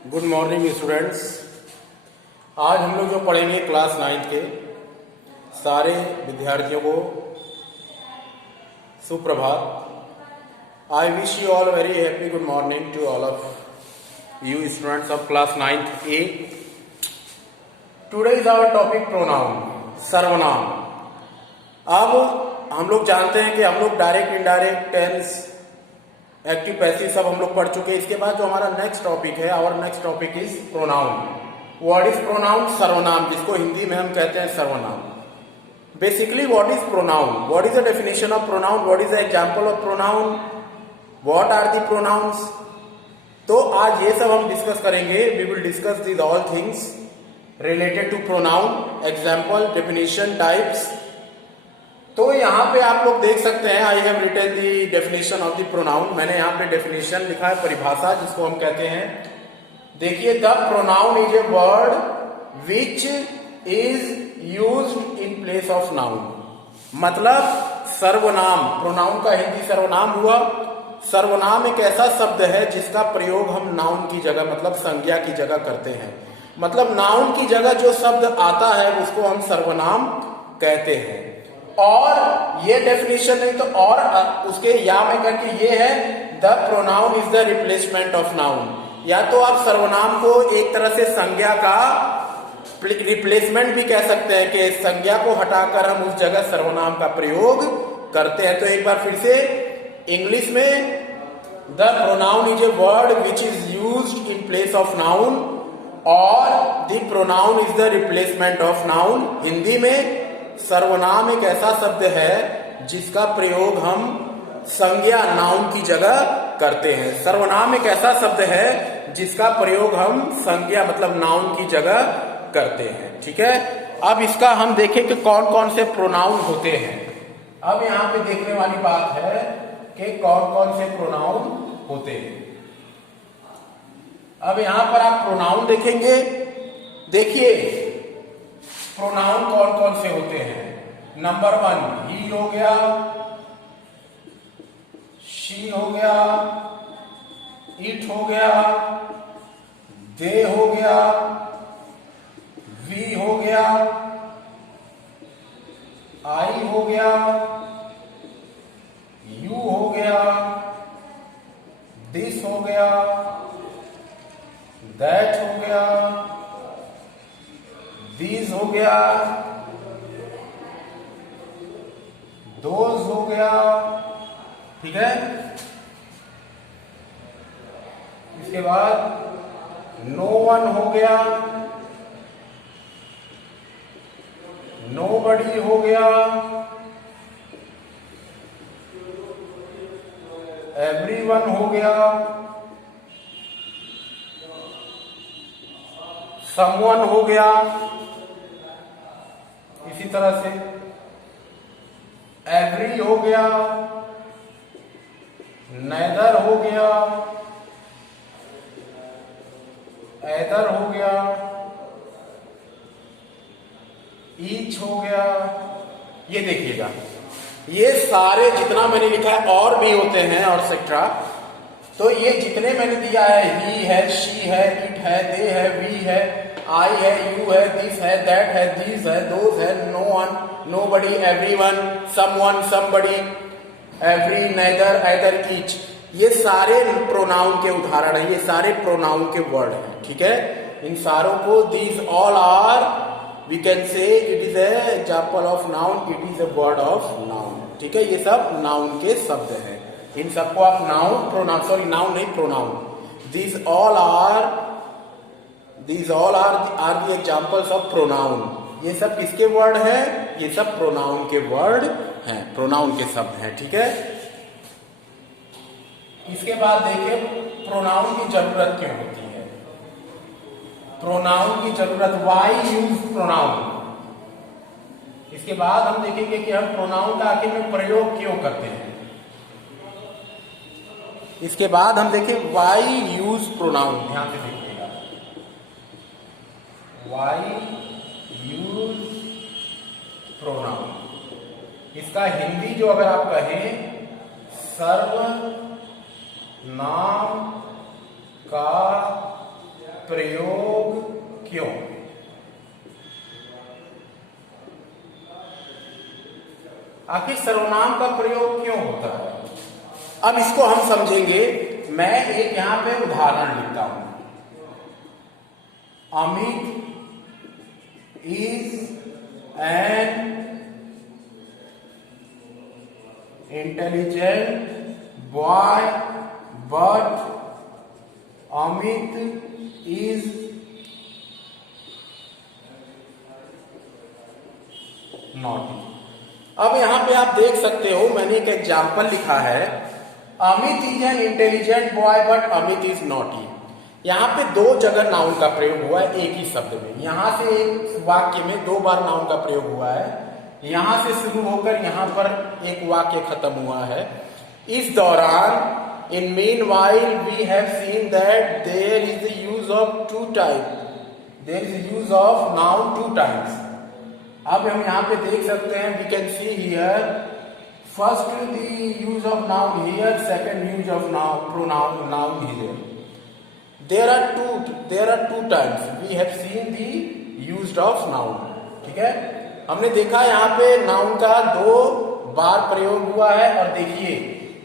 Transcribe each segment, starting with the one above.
Good morning students. आज हम लोग जो पढ़ेंगे क्लास 9 के सारे विद्यार्थियों को सुप्रभात। I wish you all very happy good morning to all of you students of class 9th A. Today is our topic pronoun, सर्वनाम। अब हम लोग जानते हैं कि हम लोग direct, indirect, tense, active, passive सब हम लोग पढ़ चुके हैं। इसके बाद जो हमारा नेक्स्ट टॉपिक है, our next topic is pronoun. What is pronoun? सर्वनाम, जिसको हिंदी में हम कहते हैं सर्वनाम। Basically what is pronoun? What is the definition of pronoun? What is the example of pronoun? What are the pronouns? तो आज ये सब हम डिस्कस करेंगे। We will discuss this all things related to pronoun, example, definition, types. तो यहाँ पे आप लोग देख सकते हैं, आई have written the definition of the pronoun. मैंने यहाँ पे डेफिनेशन लिखा है, परिभाषा जिसको हम कहते हैं। देखिए, the pronoun is a word which is used in place of noun. मतलब सर्वनाम, प्रोनाउन का हिंदी सर्वनाम हुआ। सर्वनाम एक ऐसा शब्द है जिसका प्रयोग हम नाउन की जगह, मतलब संज्ञा की जगह करते हैं। मतलब नाउन की जगह जो शब्द आता है उसको हम सर्वनाम कहते हैं। और ये डेफिनेशन नहीं तो और उसके या में करके ये है, the pronoun is the replacement of noun. या तो आप सर्वनाम को एक तरह से संज्ञा का रिप्लेसमेंट भी कह सकते हैं कि संज्ञा को हटाकर हम उस जगह सर्वनाम का प्रयोग करते हैं। तो एक बार फिर से इंग्लिश में, the pronoun is a word which is used in place of noun, और the pronoun is the replacement of noun. Hindi में सर्वनाम एक ऐसा शब्द है जिसका प्रयोग हम संज्ञा, नाउन की जगह करते हैं। सर्वनाम एक ऐसा शब्द है जिसका प्रयोग हम संज्ञा, मतलब नाउन की जगह करते हैं। ठीक है, अब इसका हम देखें कि कौन कौन से प्रोनाउन होते हैं। अब यहाँ पे देखने वाली बात है कि कौन कौन से प्रोनाउन होते हैं। अब यहां पर आप प्रोनाउन देखेंगे। देखिए प्रोनाउन कौन कौन से होते हैं। नंबर 1 ही हो गया, शी हो गया, इट हो गया, दे हो गया, वी हो गया, आई हो गया, यू हो गया, दिस हो गया, दैट हो गया, दीज हो गया, दोज हो गया। ठीक है, इसके बाद नो वन हो गया, नोबडी हो गया, एवरीवन हो गया, समवन हो गया। इसी तरह से एवरी हो गया, नेदर हो गया, एदर हो गया, ईच हो गया। ये देखिएगा, ये सारे जितना मैंने लिखा है और भी होते हैं और सेक्ट्रा। तो ये जितने मैंने दिया है, ही है, शी है, इट है, दे है, वी है, आई है, यू है, दिस है, दैट है, दीज है, दोज है, no one, nobody, everyone, someone, somebody, every, neither, either, each. ये सारे प्रोनाउन के उदाहरण हैं, ये सारे प्रोनाउन के वर्ड हैं। ठीक है, इन सारों को these all are, we can say it is a example of noun, it is a word of noun. ठीक है, ये सब नाउन के शब्द हैं। इन सबको आप नाउन, प्रोनाउन, सॉरी नाउन नहीं, pronoun, these all are the examples of pronoun. ये सब किसके वर्ड हैं? ये सब प्रोनाउन के वर्ड हैं, प्रोनाउन के शब्द हैं। ठीक है, इसके बाद देखिए प्रोनाउन की जरूरत क्यों होती है। प्रोनाउन की जरूरत, व्हाई यूज प्रोनाउन। इसके बाद हम देखेंगे कि हम प्रोनाउन का आखिर में प्रयोग क्यों करते हैं। इसके बाद हम देखें व्हाई यूज प्रोनाउन। ध्यान से देखिएगा, व्हाई यूज प्रोनाउन। इसका हिंदी जो अगर आप कहें, सर्वनाम का प्रयोग क्यों? आखिर सर्वनाम का प्रयोग क्यों होता है? अब इसको हम समझेंगे। मैं एक यहां पे उदाहरण लिखता हूं। Amit is an intelligent boy, but Amit is naughty. अब यहां पे आप देख सकते हो, मैंने एक एग्जाम्पल लिखा है, Amit is an intelligent boy but Amit is naughty. यहां पे दो जगह नाउन का प्रयोग हुआ है एक ही शब्द में। यहां से एक वाक्य में 2 बार नाउन का प्रयोग हुआ है। यहां से शुरू होकर यहां पर एक वाक्य खत्म हुआ है। इस दौरान in meanwhile we have seen that there is the use of 2 type, there is use of noun 2 times. अब हम यहां पे देख सकते हैं, we can see here first the use of noun here, second use of noun pronoun here. There are two times we have seen the used of noun. ठीक है, हमने देखा यहाँ पे नाउन का 2 बार प्रयोग हुआ है। और देखिए,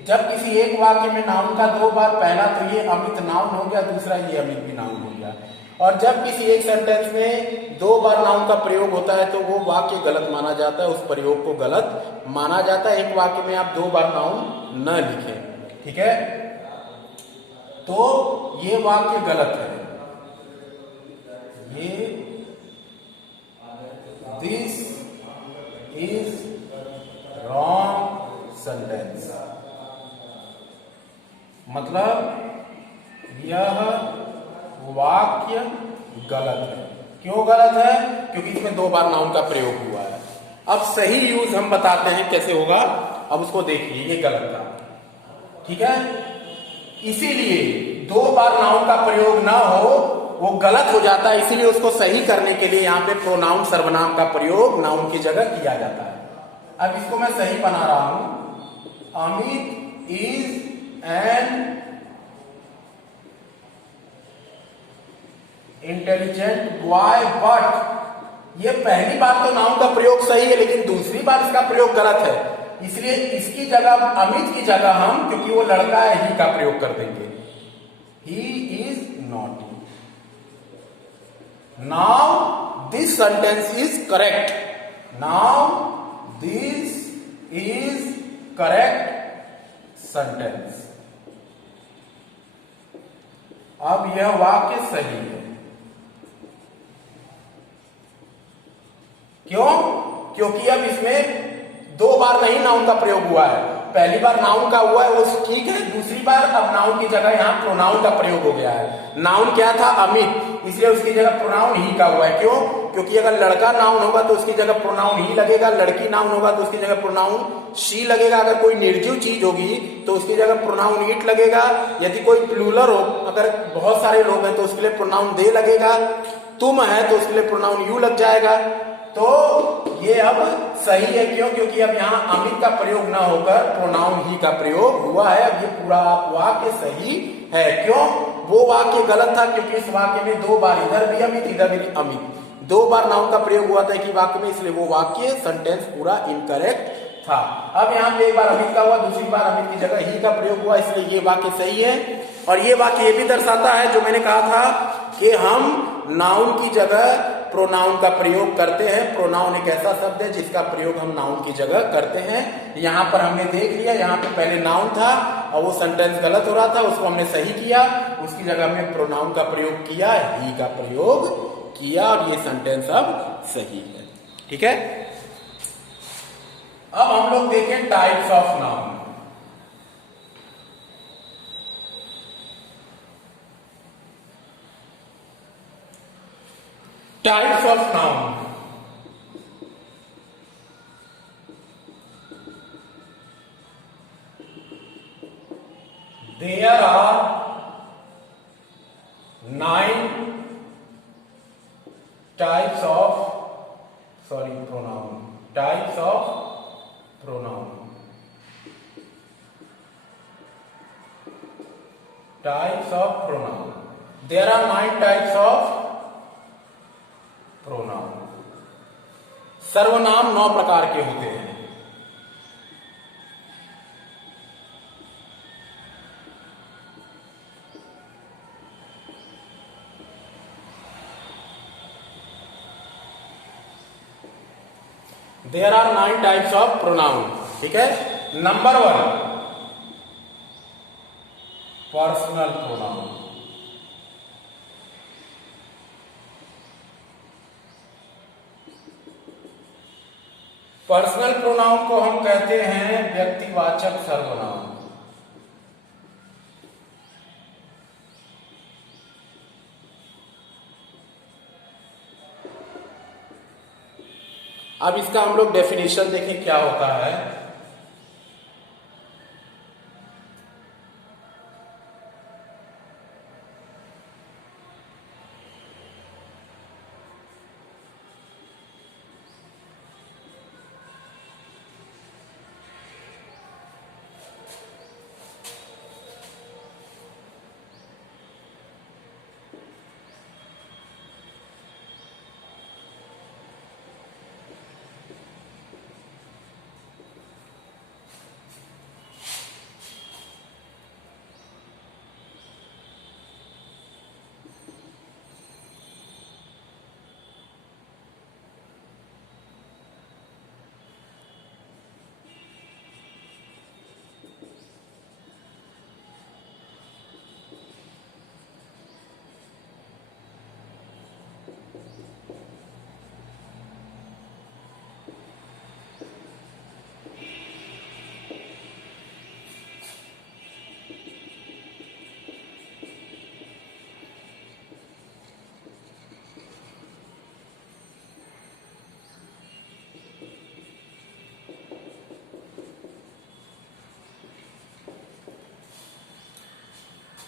जब किसी एक वाक्य में नाउन का 2 बार, पहला तो ये अमित नाउन हो गया, दूसरा ये अमित भी नाउन हो गया। और जब किसी एक सेंटेंस में 2 बार नाउन का प्रयोग होता है तो वो वाक्य गलत माना जाता है, उस प्रयोग को गलत माना जाता है। एक वाक्य में आप 2 बार नाउन न लिखें। ठीक है, तो ये वाक्य गलत है। ये दिस इज रॉन्ग सेंटेंस, मतलब यह वाक्य गलत है। क्यों गलत है? क्योंकि इसमें 2 बार नाउन का प्रयोग हुआ है। अब सही यूज हम बताते हैं कैसे होगा। अब उसको देखिए, ये गलत था। ठीक है, इसीलिए 2 बार नाउन का प्रयोग ना हो, वो गलत हो जाता है। इसीलिए उसको सही करने के लिए यहां पे प्रोनाउन सर्वनाम का प्रयोग नाउन की जगह किया जाता है। अब इसको मैं सही बना रहा हूं। Amit is an intelligent boy but, ये पहली बार तो नाउन का प्रयोग सही है, लेकिन दूसरी बार इसका प्रयोग गलत है। इसलिए इसकी जगह, अमित की जगह हम, क्योंकि वो लड़का है, ही का प्रयोग कर देंगे। He is naughty. Now this sentence is correct. Now this is correct sentence. अब यह वाक्य सही है। क्यों? क्योंकि अब इसमें 2 बार नहीं नाउन का प्रयोग हुआ है। पहली बार नाउन का हुआ है, वो ठीक है। दूसरी बार अब नाउन की जगह यहां प्रोनाउन का प्रयोग हो गया है। नाउन क्या था? अमित, इसलिए उसकी जगह प्रोनाउन ही का हुआ है। क्यों? क्योंकि अगर लड़का नाउन होगा तो उसकी जगह प्रोनाउन ही लगेगा, लड़की नाउन होगा तो उसकी जगह प्रोनाउन शी लगेगा। अगर कोई निर्जीव चीज होगी तो उसकी जगह प्रोनाउन इट लगेगा। यदि कोई प्लूरल हो, अगर बहुत सारे लोग हैं तो उसके लिए प्रोनाउन दे लगेगा। तुम है तो उसके लिए प्रोनाउन यू लग जाएगा। तो ये अब सही है। क्यों? क्योंकि अब यहाँ अमित का प्रयोग ना होकर प्रोनाउन ही का प्रयोग हुआ है। अब ये पूरा वाक्य सही है। क्यों? वो वाक्य गलत था क्योंकि इस वाक्य में 2 बार, इधर भी अमित इधर भी अमित, 2 बार नाउन का प्रयोग हुआ था कि वाक्य में, इसलिए वो वाक्य सेंटेंस पूरा इनकरेक्ट था। अब यहाँ पे एक बार अमित का हुआ, दूसरी बार अमित की जगह ही का प्रयोग हुआ, इसलिए ये वाक्य सही है। और ये वाक्य ये भी दर्शाता है जो मैंने कहा था कि हम नाउन की जगह प्रोनाउन का प्रयोग करते हैं। प्रोनाउन एक ऐसा शब्द है जिसका प्रयोग हम नाउन की जगह करते हैं। यहाँ पर हमने देख लिया, यहाँ पे पहले नाउन था और वो सेंटेंस गलत हो रहा था, उसको हमने सही किया, उसकी जगह हमने प्रोनाउन का प्रयोग किया, ही का प्रयोग किया, और ये सेंटेंस अब सही है। ठीक है, अब हम लोग देखें types of noun. Types of noun. There are 9 types of pronoun. Types of pronoun. Types of pronoun. There are 9 types of pronoun. सर्वनाम 9 प्रकार के होते हैं। There are 9 types of pronoun. ठीक है। Number 1 personal pronoun. Personal pronoun को हम कहते हैं व्यक्तिवाचक सर्वनाम। अब इसका हम लोग डेफिनेशन देखें क्या होता है।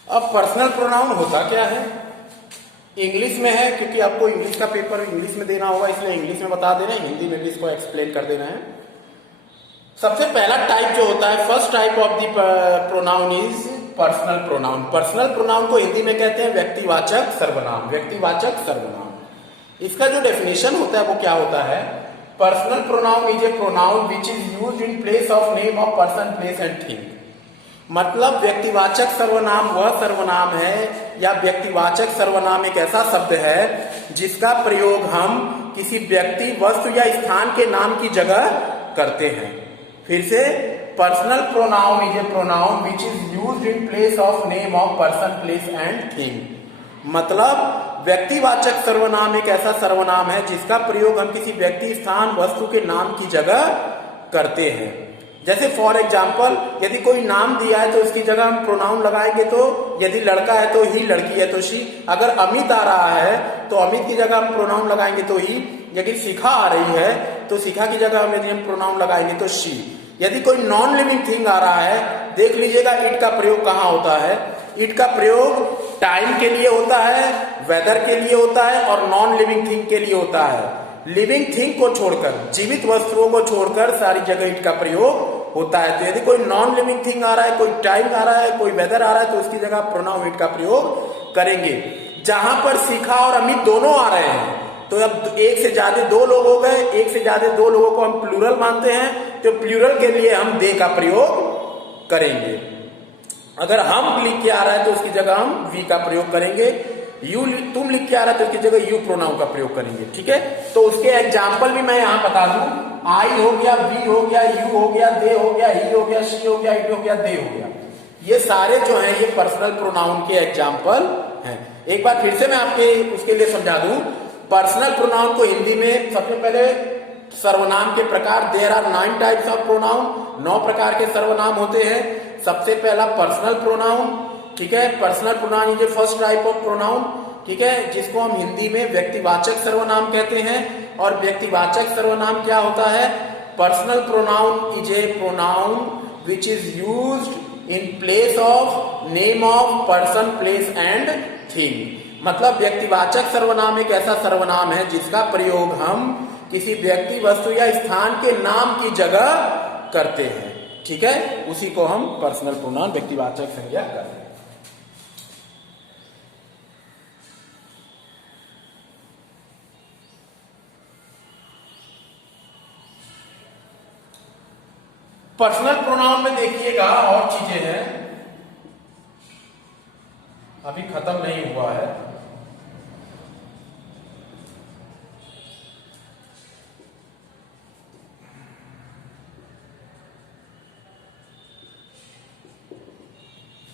अब पर्सनल प्रोनाउन होता क्या है। इंग्लिश में है, क्योंकि आपको इंग्लिश का पेपर इंग्लिश में देना होगा, इसलिए इंग्लिश में बता देना है, हिंदी में भी इसको एक्सप्लेन कर देना है। सबसे पहला टाइप जो होता है, first type of the pronoun is personal pronoun. Personal pronoun को हिंदी में कहते हैं व्यक्तिवाचक सर्वनाम। व्यक्तिवाचक सर्वनाम, इसका जो डेफिनेशन होता है वो क्या होता है। Personal pronoun is A pronoun which is used in place of name of person, place and thing. मतलब व्यक्तिवाचक सर्वनाम वह सर्वनाम है या व्यक्तिवाचक सर्वनाम एक ऐसा शब्द है जिसका प्रयोग हम किसी व्यक्ति, वस्तु या स्थान के नाम की जगह करते हैं। फिर से, personal pronoun is A pronoun which is used in place of name of person, place and thing. मतलब व्यक्तिवाचक सर्वनाम एक ऐसा सर्वनाम है जिसका प्रयोग हम किसी व्यक्ति, स्थान, वस्तु के नाम की जगह करते हैं। जैसे फॉर एग्जाम्पल, यदि कोई नाम दिया है तो उसकी जगह हम प्रोनाउन लगाएंगे, तो यदि लड़का है तो ही, लड़की है तो शी। अगर अमित आ रहा है तो अमित की जगह हम प्रोनाउन लगाएंगे तो ही। यदि शिखा आ रही है तो शिखा की जगह यदि हम प्रोनाउन लगाएंगे तो शी। यदि कोई नॉन लिविंग थिंग आ रहा है, देख लीजिएगा इट का प्रयोग कहाँ होता है। इट का प्रयोग टाइम के लिए होता है, वेदर के लिए होता है और नॉन लिविंग थिंग के लिए होता है। लिविंग थिंग को छोड़कर, जीवित वस्तुओं को छोड़कर सारी जगह इट का प्रयोग होता है। तो यदि कोई नॉन लिविंग थिंग आ रहा है, कोई टाइम आ रहा है, कोई वेदर आ रहा है, तो उसकी जगह प्रोनाउन इट का प्रयोग करेंगे। जहां पर शिखा और अमित दोनों आ रहे हैं, तो अब एक से ज्यादा दो लोग हो गए, एक से ज्यादा दो लोगों को हम प्लूरल मानते हैं, तो प्लूरल के लिए हम दे का प्रयोग करेंगे। अगर हम लिख के आ रहा है तो उसकी जगह हम वी का प्रयोग करेंगे। यू, तुम लिख के आ रहा है तो उसकी जगह यू प्रोनाउन का प्रयोग करेंगे। ठीक है। तो उसके एग्जाम्पल भी मैं यहां बता दूं। आई हो गया, वी हो गया, यू हो गया, दे हो गया, ही हो गया, शी हो गया, इट हो गया, दे हो गया। ये सारे जो हैं ये पर्सनल प्रोनाउन के एग्जाम्पल हैं। एक बार फिर से मैं आपके उसके लिए समझा दूं। पर्सनल प्रोनाउन को हिंदी में सबसे पहले सर्वनाम के प्रकार, there are 9 types of pronoun, 9 प्रकार के सर्वनाम होते हैं। सबसे पहला पर्सनल प्रोनाउन, ठीक है। Personal pronoun is A first type of pronoun, ठीक है, जिसको हम हिंदी में व्यक्तिवाचक सर्वनाम कहते हैं। और व्यक्तिवाचक सर्वनाम क्या होता है। Personal pronoun is A pronoun which is used in place of name of person, place and thing. मतलब व्यक्तिवाचक सर्वनाम एक ऐसा सर्वनाम है जिसका प्रयोग हम किसी व्यक्ति, वस्तु या स्थान के नाम की जगह करते हैं। ठीक है, उसी को हम पर्सनल प्रोनाउन, व्यक्तिवाचक संज्ञा करते हैं। पर्सनल प्रोनाउन में देखिएगा और चीजें हैं, अभी खत्म नहीं हुआ है।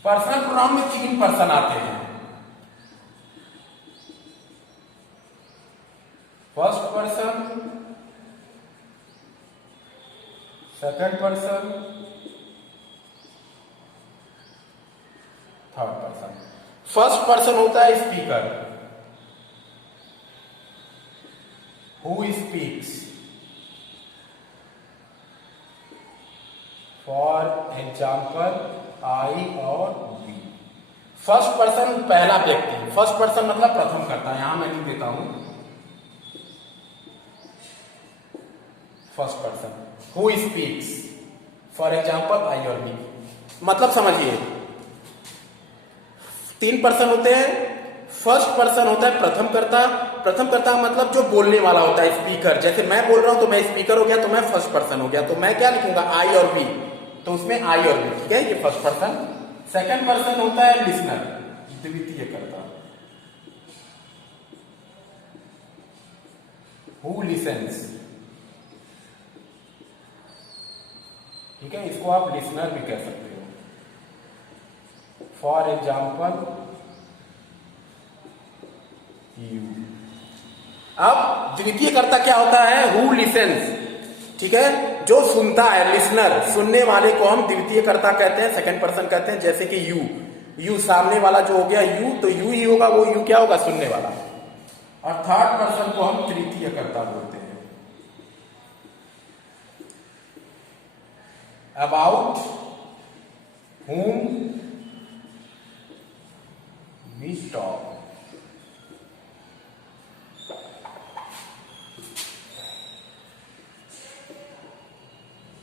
पर्सनल प्रोनाउन में 3 पर्सन आते हैं। First person, second person, third person. First person होता है speaker, who speaks. For example I और वी। फर्स्ट पर्सन पहला व्यक्ति, फर्स्ट पर्सन मतलब प्रथम करता है, यहां मैं लिख देता हूं first person, who speaks. For example I और वी। मतलब समझिए 3 पर्सन होते हैं। फर्स्ट पर्सन होता है प्रथम कर्ता। प्रथम कर्ता मतलब जो बोलने वाला होता है, स्पीकर। जैसे मैं बोल रहा हूं तो मैं स्पीकर हो गया, तो मैं फर्स्ट पर्सन हो गया, तो मैं क्या लिखूंगा आई और वी, तो उसमें आई और वी, ठीक है, ये फर्स्ट पर्सन। सेकंड पर्सन होता है लिसनर, द्वितीय कर्ता, हु लिसन्स, ठीक है, इसको आप लिसनर भी कह सकते हो। For example you. अब द्वितीय कर्ता क्या होता है, हु लिसन्स, ठीक है, जो सुनता है, लिसनर, सुनने वाले को हम द्वितीय कर्ता कहते हैं, सेकंड पर्सन कहते हैं। जैसे कि यू, यू सामने वाला जो हो गया यू, तो यू ही होगा, वो यू क्या होगा, सुनने वाला। और थर्ड पर्सन को हम तृतीय कर्ता बोलते हैं। About whom we talk,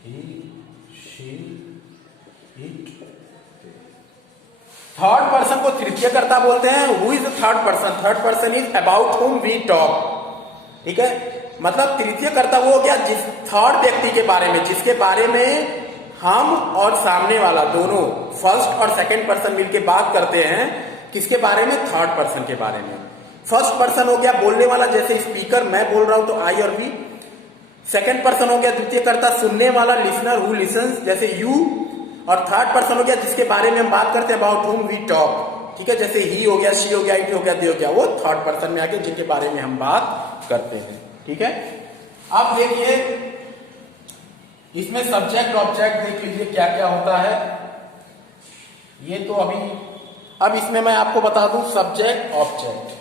he, she, it। Third person को तृतीय कर्ता बोलते हैं। Who is the third person, third person is about whom we talk, ठीक है, मतलब तृतीय कर्ता वो हो गया जिस थर्ड व्यक्ति के बारे में, जिसके बारे में हम और सामने वाला दोनों, फर्स्ट और सेकंड पर्सन मिलके बात करते हैं। किसके बारे में, थर्ड पर्सन के बारे में। फर्स्ट पर्सन हो गया बोलने वाला, जैसे स्पीकर, मैं बोल रहा हूं तो आई और वी। सेकंड पर्सन हो गया द्वितीय कर्ता, सुनने वाला, लिसनर, हु लिसन्स, जैसे यू। और थर्ड पर्सन हो गया जिसके बारे में हम बात करते हैं, अबाउट whom we talk, ठीक है, जैसे ही हो गया, शी हो गया, इट हो गया, दे हो गया, वो थर्ड पर्सन में आके जिनके बारे में हम बात करते हैं, ठीक है। अब देखिए इसमें सब्जेक्ट ऑब्जेक्ट देख लीजिए क्या क्या होता है। ये तो अभी, अब इसमें मैं आपको बता दूं सब्जेक्ट ऑब्जेक्ट,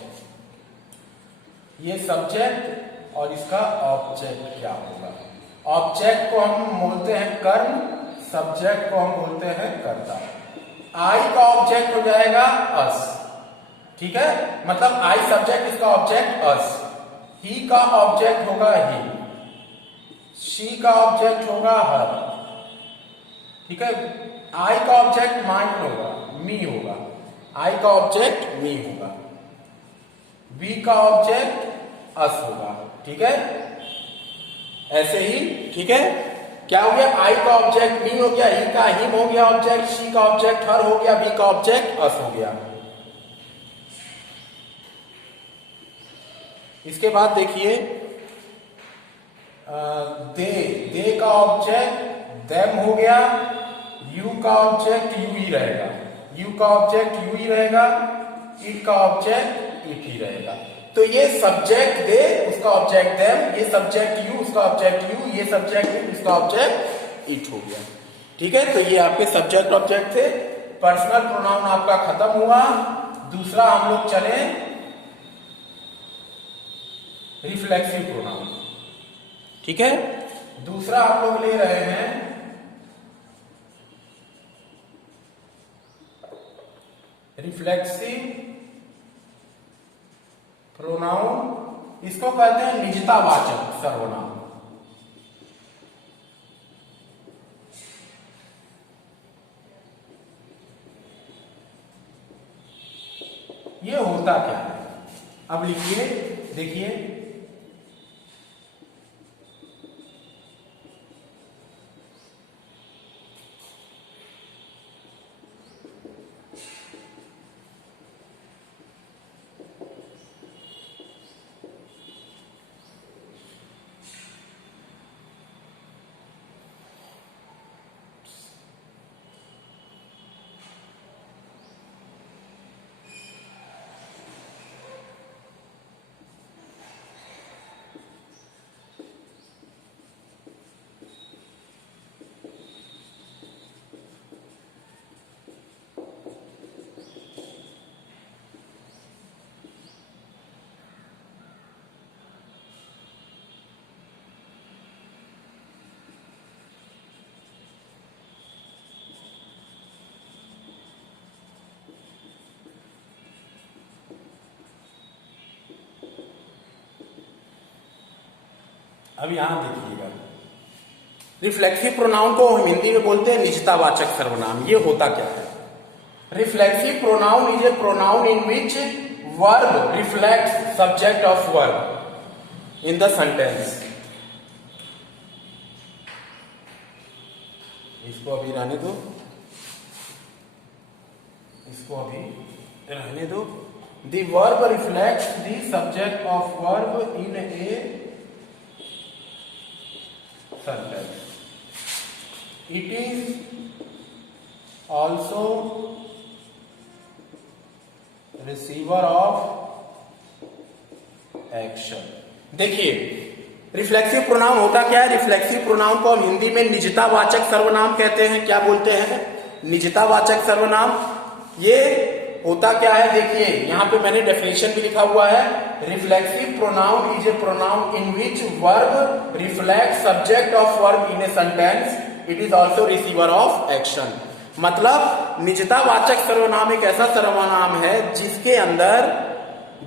ये सब्जेक्ट और इसका ऑब्जेक्ट क्या होगा। ऑब्जेक्ट को हम बोलते हैं कर्म, सब्जेक्ट को हम बोलते हैं कर्ता। आई का ऑब्जेक्ट हो जाएगा अस, ठीक है, मतलब आई सब्जेक्ट, इसका ऑब्जेक्ट अस। ही का ऑब्जेक्ट होगा ही, शी का ऑब्जेक्ट होगा हर, ठीक है। आई का ऑब्जेक्ट माइंड होगा, मी होगा, आई का ऑब्जेक्ट मी होगा। वी का ऑब्जेक्ट अस होगा, ठीक है, ऐसे ही, ठीक है। क्या हो गया, आई का ऑब्जेक्ट मी हो गया, ही का हिम हो गया ऑब्जेक्ट, शी का ऑब्जेक्ट हर हो गया, वी का ऑब्जेक्ट अस हो गया। इसके बाद देखिए दे का ऑब्जेक्ट देम हो गया, यू का ऑब्जेक्ट यू ही रहेगा, यू का ऑब्जेक्ट यू ही रहेगा, इट का ऑब्जेक्ट इट ही रहेगा। तो ये सब्जेक्ट दे, उसका ऑब्जेक्ट देम, ये सब्जेक्ट यू, उसका ऑब्जेक्ट यू, ये सब्जेक्ट इट, उसका ऑब्जेक्ट इट हो गया, ठीक है। तो ये आपके सब्जेक्ट ऑब्जेक्ट थे। पर्सनल प्रोनाउन आपका खत्म हुआ। दूसरा हम लोग चले रिफ्लेक्सिव प्रोनाउन, ठीक है। दूसरा आप लोग ले रहे हैं रिफ्लेक्सिव प्रोनाउन, इसको कहते हैं निजतावाचक सर्वनाम। ये होता क्या है, अब लिखिए, देखिए अब यहां देखिएगा, रिफ्लेक्सिव प्रोनाउन को हम हिंदी में बोलते हैं निजतावाचक सर्वनाम। ये होता क्या है? Reflexive pronoun is A pronoun in which verb reflects subject of verb in the sentence. इसको अभी रहने दो, इसको अभी रहने दो। The verb reflects the subject of verb in a sentence. It is also receiver of action. देखिए, reflexive pronoun होता क्या है? रिफ्लेक्सिव प्रोनाउन को हम हिंदी में निजतावाचक सर्वनाम कहते हैं। क्या बोलते हैं? निजतावाचक सर्वनाम। ये होता क्या है? देखिए, यहां पे मैंने डेफिनेशन भी लिखा हुआ है। Reflexive pronoun is A pronoun in which verb reflect subject of verb in a sentence. It is also receiver of action. मतलब निजतावाचक सर्वनाम एक ऐसा सर्वनाम है जिसके अंदर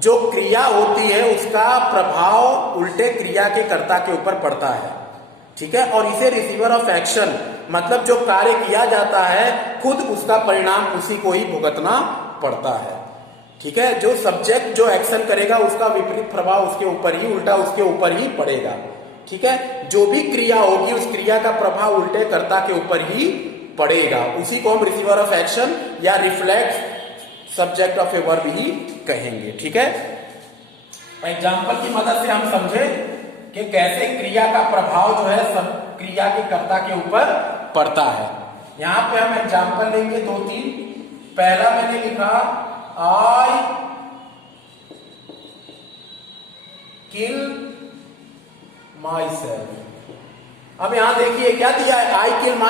जो क्रिया होती है उसका प्रभाव उल्टे क्रिया के कर्ता के ऊपर पड़ता है। ठीक है, और इसे रिसीवर ऑफ एक्शन, मतलब जो कार्य किया जाता है खुद उसका परिणाम उसी को ही भुगतना पड़ता है। ठीक है, जो सब्जेक्ट जो एक्शन करेगा उसका विपरीत प्रभाव उसके ऊपर ही, उल्टा उसके ऊपर ही पड़ेगा। ठीक है, जो भी क्रिया होगी उस क्रिया का प्रभाव उल्टे कर्ता के ऊपर ही पड़ेगा। उसी को हम रिसीवर ऑफ एक्शन या reflect subject of a verb ही कहेंगे। ठीक है, एग्जाम्पल की मदद से हम समझे कि कैसे क्रिया का प्रभाव जो है सब क्रिया के कर्ता के ऊपर पड़ता है। यहां पे हम एग्जाम्पल लेंगे 2-3। पहला मैंने लिखा आई किल माई सेल्फ। अब यहां देखिए क्या दिया है? आई किल